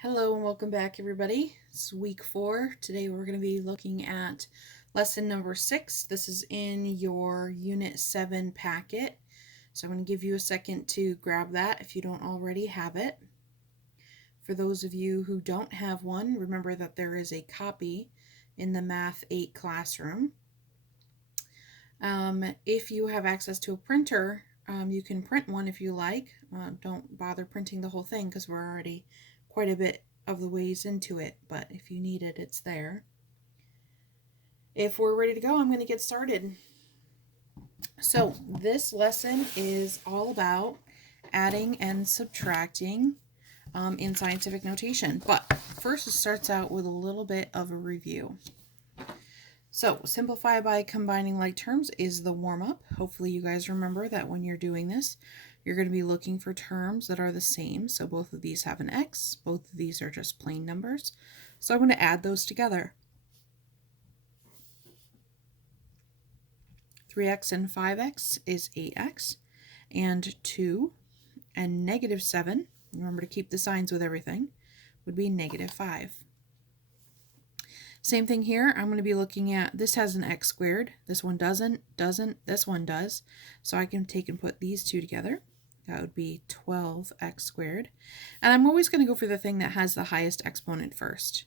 Hello and welcome back, everybody. It's week 4. Today we're going to be looking at lesson number 6. This is in your Unit 7 packet. So I'm going to give you a second to grab that if you don't already have it. For those of you who don't have one, remember that there is a copy in the Math 8 classroom. If you have access to a printer, you can print one if you like. Don't bother printing the whole thing because we're already quite a bit of the ways into it, but if you need it, it's there. If we're ready to go, I'm going to get started. So this lesson is all about adding and subtracting in scientific notation, but first it starts out with a little bit of a review. So simplify by combining like terms is the warm-up. Hopefully you guys remember that when you're doing this, you're going to be looking for terms that are the same. So both of these have an x, both of these are just plain numbers. So I'm going to add those together. 3x and 5x is 8x, and 2 and negative 7, remember to keep the signs with everything, would be negative 5. Same thing here. I'm going to be looking at, this has an x squared. This one doesn't, this one does. So I can take and put these two together. That would be 12x squared. And I'm always going to go for the thing that has the highest exponent first.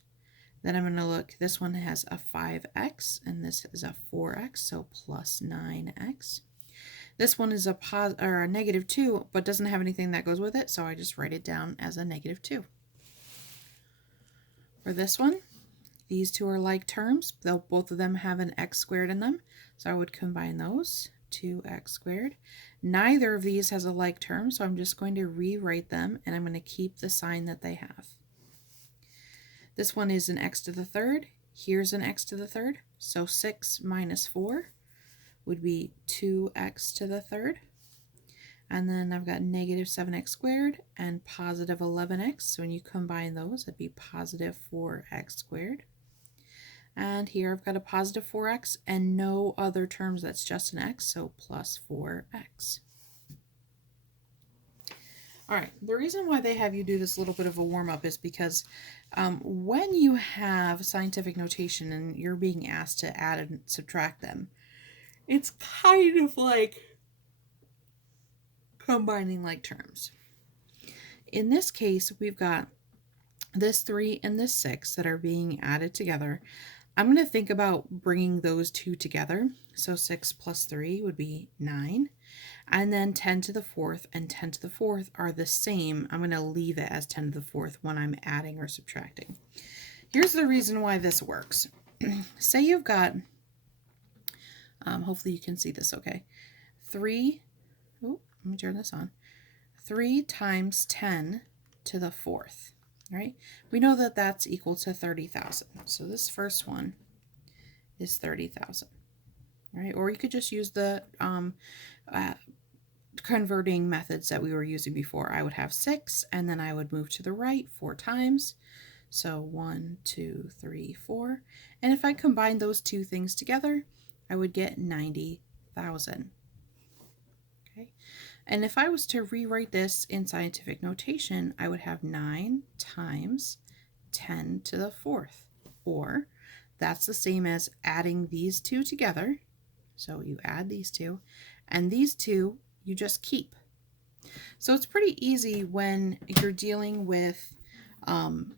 Then I'm going to look, this one has a 5x and this is a 4x, so plus 9x. This one is a negative 2, but doesn't have anything that goes with it, so I just write it down as a negative 2. For this one, these two are like terms, though both of them have an x squared in them, so I would combine those, 2x squared. Neither of these has a like term, so I'm just going to rewrite them, and I'm going to keep the sign that they have. This one is an x to the third, here's an x to the third, so 6 minus 4 would be 2x to the third. And then I've got negative 7x squared and positive 11x, so when you combine those, it'd be positive 4x squared. And here I've got a positive 4x and no other terms, that's just an x, so plus 4x. All right, the reason why they have you do this little bit of a warm-up is because when you have scientific notation and you're being asked to add and subtract them, it's kind of like combining like terms. In this case, we've got this 3 and this 6 that are being added together. I'm going to think about bringing those two together. So 6 plus 3 would be 9. And then 10 to the 4th and 10 to the 4th are the same. I'm going to leave it as 10 to the 4th when I'm adding or subtracting. Here's the reason why this works. Say you've got, hopefully you can see this okay, 3, let me turn this on, 3 times 10 to the 4th. Right? We know that that's equal to 30,000. So this first one is 30,000. Right? Or you could just use the converting methods that we were using before. I would have 6 and then I would move to the right 4 times. So 1, 2, 3, 4. And if I combine those two things together, I would get 90,000. Okay? And if I was to rewrite this in scientific notation, I would have 9 times 10 to the 4th. Or that's the same as adding these two together. So you add these two, and these two you just keep. So it's pretty easy when you're dealing with 10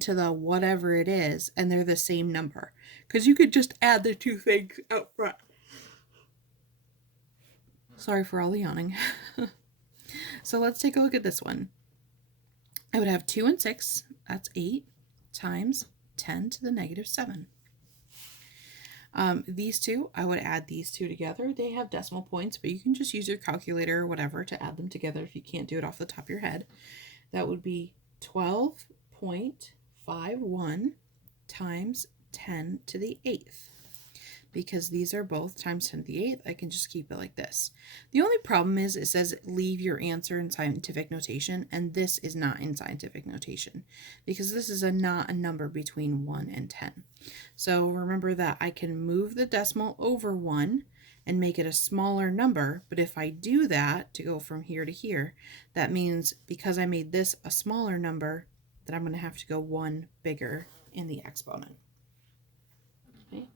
to the whatever it is, and they're the same number, because you could just add the two things out front. Sorry for all the yawning. So let's take a look at this one. I would have 2 and 6, that's 8, times 10 to the negative 7. These two, I would add these two together. They have decimal points, but you can just use your calculator or whatever to add them together if you can't do it off the top of your head. That would be 12.51 times 10 to the 8th. Because these are both times 10 to the 8th, I can just keep it like this. The only problem is it says leave your answer in scientific notation, and this is not in scientific notation because this is not a number between 1 and 10. So remember that I can move the decimal over 1 and make it a smaller number, but if I do that to go from here to here, that means because I made this a smaller number, that I'm going to have to go 1 bigger in the exponent. Okay.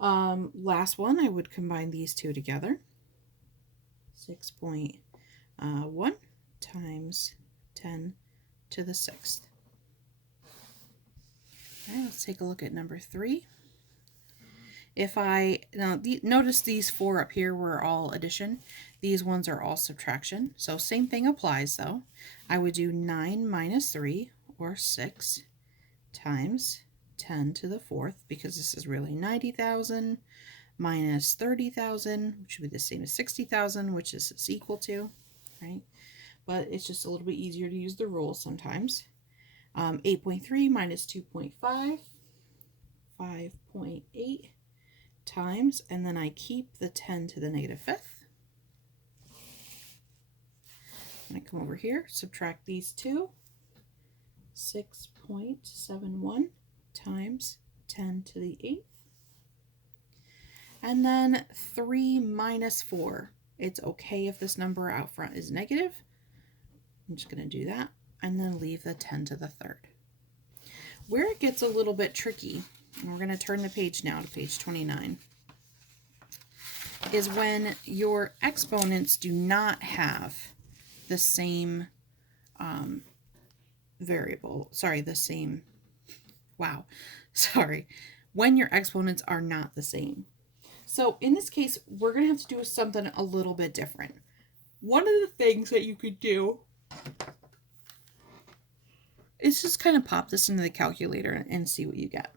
Last one, I would combine these two together. 6.1 times 10 to the 6th. Okay, let's take a look at number 3. If I, notice these 4 up here were all addition. These ones are all subtraction. So same thing applies though. I would do 9 minus 3, or 6, times 10 to the 4th, because this is really 90,000, minus 30,000, which would be the same as 60,000, which is equal to, right? But it's just a little bit easier to use the rule sometimes. 8.3 minus 2.5, 5.8 times, and then I keep the 10 to the negative 5th. And I come over here, subtract these two, 6.71 times 10 to the 8th. And then 3 minus 4. It's okay if this number out front is negative. I'm just going to do that, and then leave the 10 to the 3rd. Where it gets a little bit tricky, and we're going to turn the page now to page 29, is when your exponents do not have the same when your exponents are not the same. So in this case, we're going to have to do something a little bit different. One of the things that you could do is just kind of pop this into the calculator and see what you get.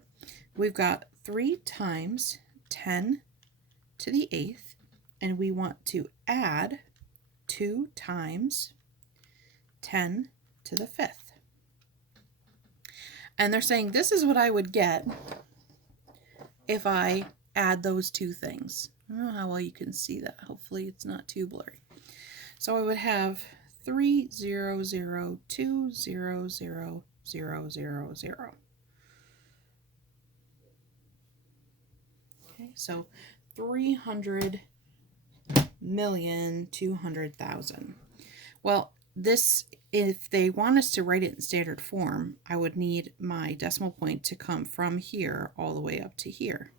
We've got 3 times 10 to the 8th, and we want to add 2 times 10 to the 5th. And they're saying this is what I would get if I add those two things. I don't know how well you can see that. Hopefully it's not too blurry. So I would have 3, 0, 0, 2, 0, 0, 0, 0, 0. Okay, so 300,200,000. Well, this, if they want us to write it in standard form, I would need my decimal point to come from here all the way up to here.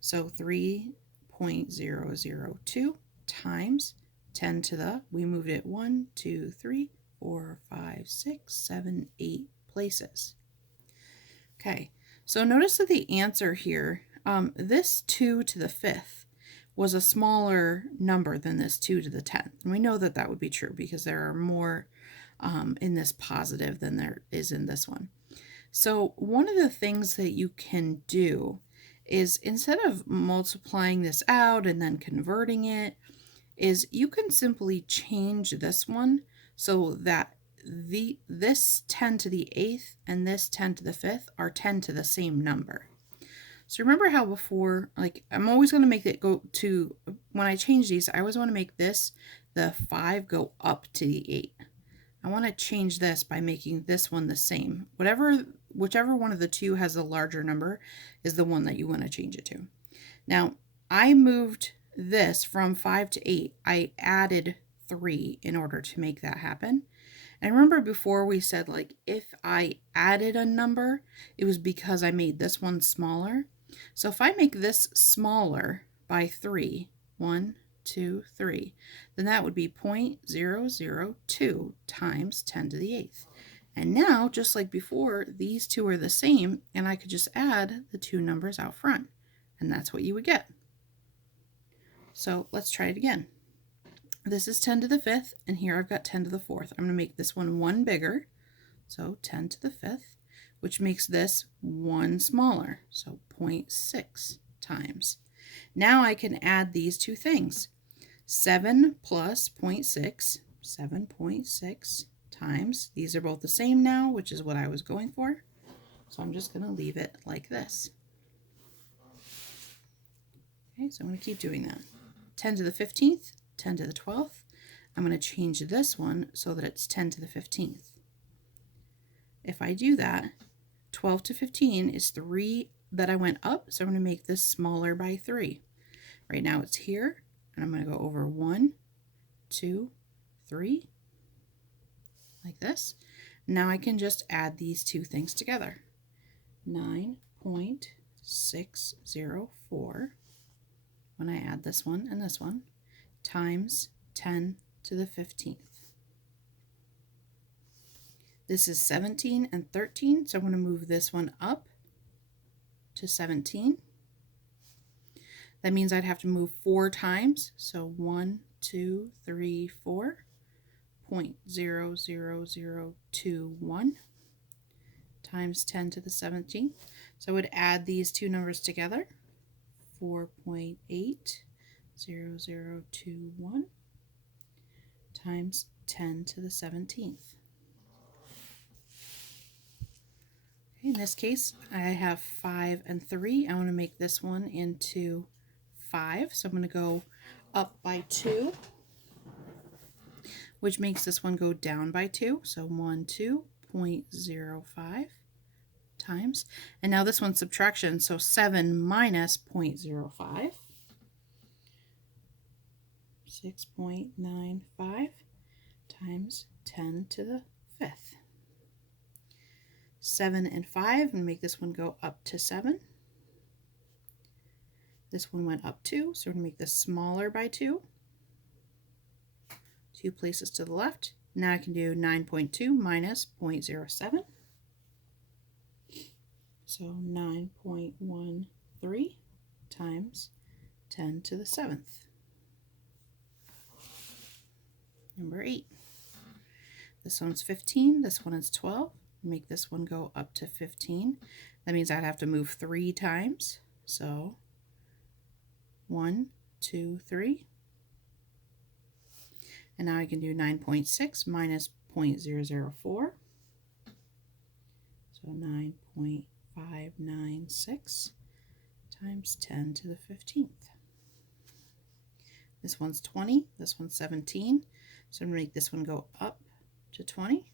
So 3.002 times 10 to the, we moved it 1, 2, 3, 4, 5, 6, 7, 8 places. Okay, so notice that the answer here, this 2 to the 5th was a smaller number than this 2 to the 10th. And we know that that would be true because there are more in this positive than there is in this one. So one of the things that you can do is, instead of multiplying this out and then converting it, is you can simply change this one so that this 10 to the 8th and this 10 to the 5th are 10 to the same number. So remember how before, like, I'm always going to make it go to, when I change these, I always want to make this, the 5, go up to the 8. I want to change this by making this one the same. Whichever one of the two has a larger number is the one that you want to change it to. Now, I moved this from 5 to 8. I added 3 in order to make that happen. And remember before we said, like, if I added a number, it was because I made this one smaller. So if I make this smaller by 3, 1, 2, 3, then that would be 0.002 times 10 to the 8th. And now, just like before, these two are the same, and I could just add the two numbers out front, and that's what you would get. So let's try it again. This is 10 to the 5th, and here I've got 10 to the 4th. I'm going to make this one bigger, so 10 to the 5th, which makes this 1 smaller, so 0.6 times. Now I can add these two things. 7 plus 0.6, 7.6 times. These are both the same now, which is what I was going for. So I'm just going to leave it like this. Okay, so I'm going to keep doing that. 10 to the 15th, 10 to the 12th. I'm going to change this one so that it's 10 to the 15th. If I do that, 12 to 15 is 3 that I went up, so I'm going to make this smaller by 3. Right now it's here, and I'm going to go over 1, 2, 3, like this. Now I can just add these two things together. 9.604, when I add this one and this one, times 10 to the 15th. This is 17 and 13, so I'm going to move this one up to 17. That means I'd have to move 4 times, so 1, 2, 3, 4, 0.00021 times 10 to the 17th. So I would add these two numbers together, 4.80021 times 10 to the 17th. Okay, in this case, I have 5 and 3. I want to make this one into 5, so I'm going to go up by 2, which makes this one go down by 2, so 12.05 times, and now this one's subtraction, so 7 minus 0.05, 6.95 times 10 to the 5th. 7 and 5, and make this one go up to 7. This one went up 2, so we're going to make this smaller by 2. 2 places to the left. Now I can do 9.2 minus 0.07. So 9.13 times 10 to the 7th. Number 8. This one's 15, this one is 12. Make this one go up to 15. That means I'd have to move 3 times. So 1, 2, 3. And now I can do 9.6 minus 0.004. So 9.596 times 10 to the 15th. This one's 20, this one's 17. So I'm going to make this one go up to 20.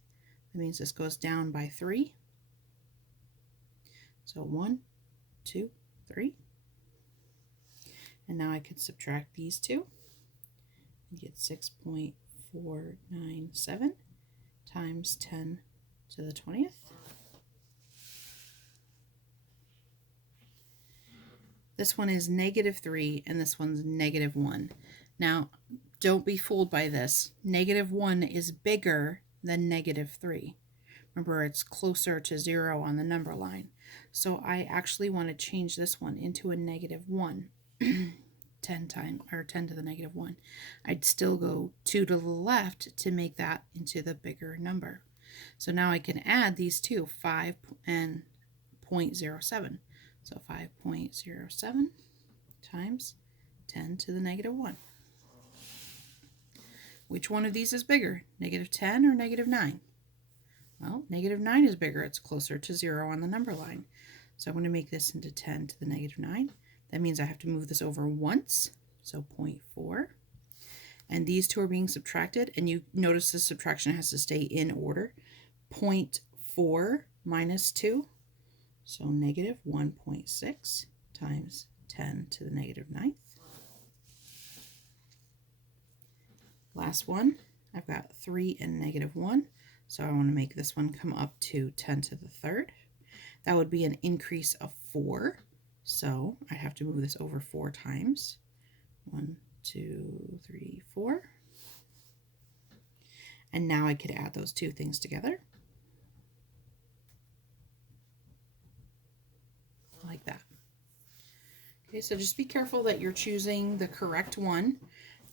That means this goes down by 3. So 1, 2, 3. And now I can subtract these two and get 6.497 times 10 to the 20th. This one is -3 and this one's -1. Now, don't be fooled by this. -1 is bigger than -3. Remember, it's closer to 0 on the number line. So I actually want to change this one into a -1. 10 to the -1. I'd still go 2 to the left to make that into the bigger number. So now I can add these two, 5 and 0.07. So 5.07 times 10 to the -1. Which one of these is bigger, -10 or -9? Well, -9 is bigger. It's closer to 0 on the number line. So I'm going to make this into 10 to the -9. That means I have to move this over once, so 0.4. And these two are being subtracted, and you notice the subtraction has to stay in order. 0.4 minus 2, so -1.6 times 10 to the -9th. Last one, I've got 3 and -1, so I want to make this one come up to 10 to the 3rd. That would be an increase of 4, so I have to move this over 4 times. 1, 2, 3, 4. And now I could add those two things together. Like that. Okay, so just be careful that you're choosing the correct one.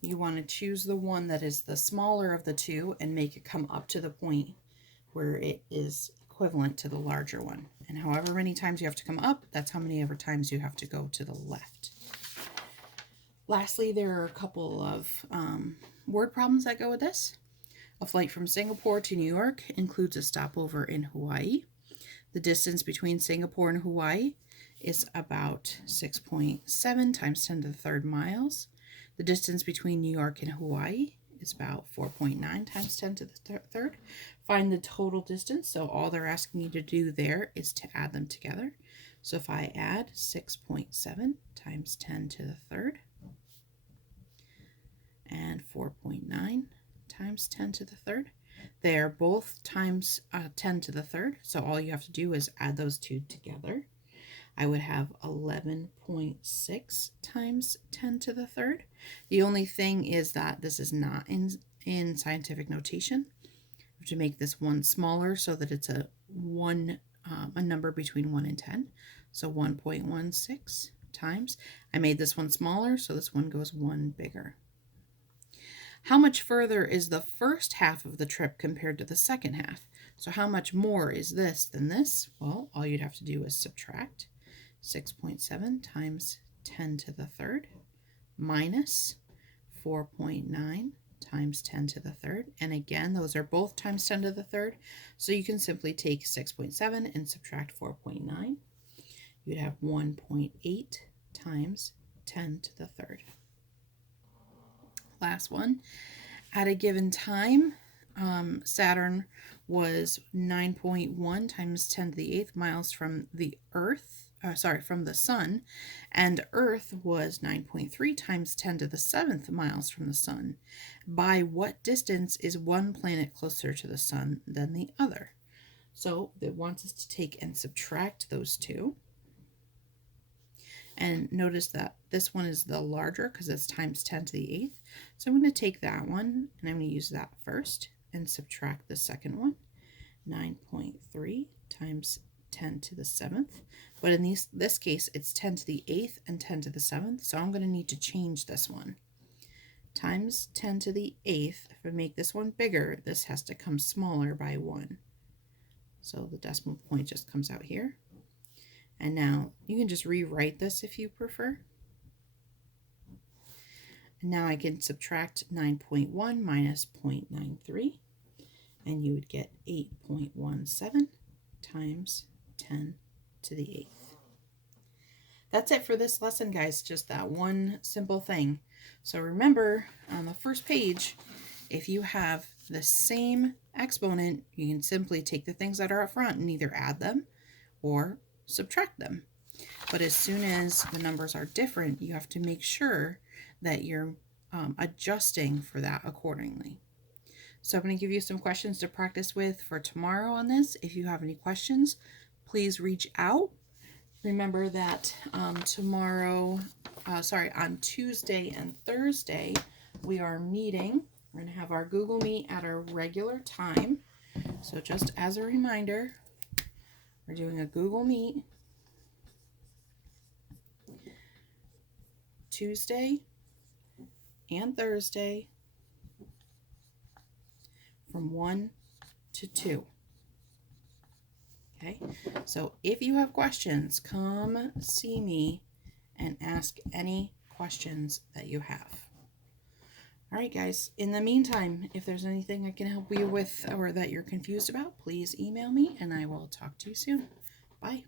You want to choose the one that is the smaller of the two and make it come up to the point where it is equivalent to the larger one. And however many times you have to come up, that's how many ever times you have to go to the left. Lastly, there are a couple of word problems that go with this. A flight from Singapore to New York includes a stopover in Hawaii. The distance between Singapore and Hawaii is about 6.7 times 10 to the 3rd miles. The distance between New York and Hawaii is about 4.9 times 10 to the 3rd. Find the total distance. So all they're asking you to do there is to add them together. So if I add 6.7 times 10 to the 3rd and 4.9 times 10 to the 3rd, They're both times 10 to the third, so all you have to do is add those two together. I would have 11.6 times 10 to the third. The only thing is that this is not in scientific notation. I have to make this one smaller so that it's a number between 1 and 10. So 1.16 times. I made this one smaller, so this one goes one bigger. How much further is the first half of the trip compared to the second half? So how much more is this than this? Well, all you'd have to do is subtract 6.7 times 10 to the third minus 4.9 times 10 to the third. And again, those are both times 10 to the third. So you can simply take 6.7 and subtract 4.9. You'd have 1.8 times 10 to the third. Last one. At a given time, Saturn was 9.1 times 10 to the 8th miles from the Earth, from the Sun, and Earth was 9.3 times 10 to the 7th miles from the Sun. By what distance is one planet closer to the Sun than the other? So it wants us to take and subtract those two. And notice that this one is the larger because it's times 10 to the 8th. So I'm going to take that one and I'm going to use that first and subtract the second one. 9.3 times 10 to the 7th. But in this case, it's 10 to the 8th and 10 to the 7th. So I'm going to need to change this one. Times 10 to the 8th. If I make this one bigger, this has to come smaller by 1. So the decimal point just comes out here. And now you can just rewrite this if you prefer. And now I can subtract 9.1 minus 0.93, and you would get 8.17 times 10 to the 8th. That's it for this lesson, guys. Just that one simple thing. So remember, on the first page, if you have the same exponent, you can simply take the things that are up front and either add them or subtract them. But as soon as the numbers are different, you have to make sure that you're adjusting for that accordingly. So I'm going to give you some questions to practice with for tomorrow on this. If you have any questions, please reach out. Remember that on Tuesday and Thursday, we are meeting. We're going to have our Google Meet at our regular time. So just as a reminder, we're doing a Google Meet Tuesday and Thursday from 1 to 2. Okay, so if you have questions, come see me and ask any questions that you have. All right, guys. In the meantime, if there's anything I can help you with or that you're confused about, please email me and I will talk to you soon. Bye.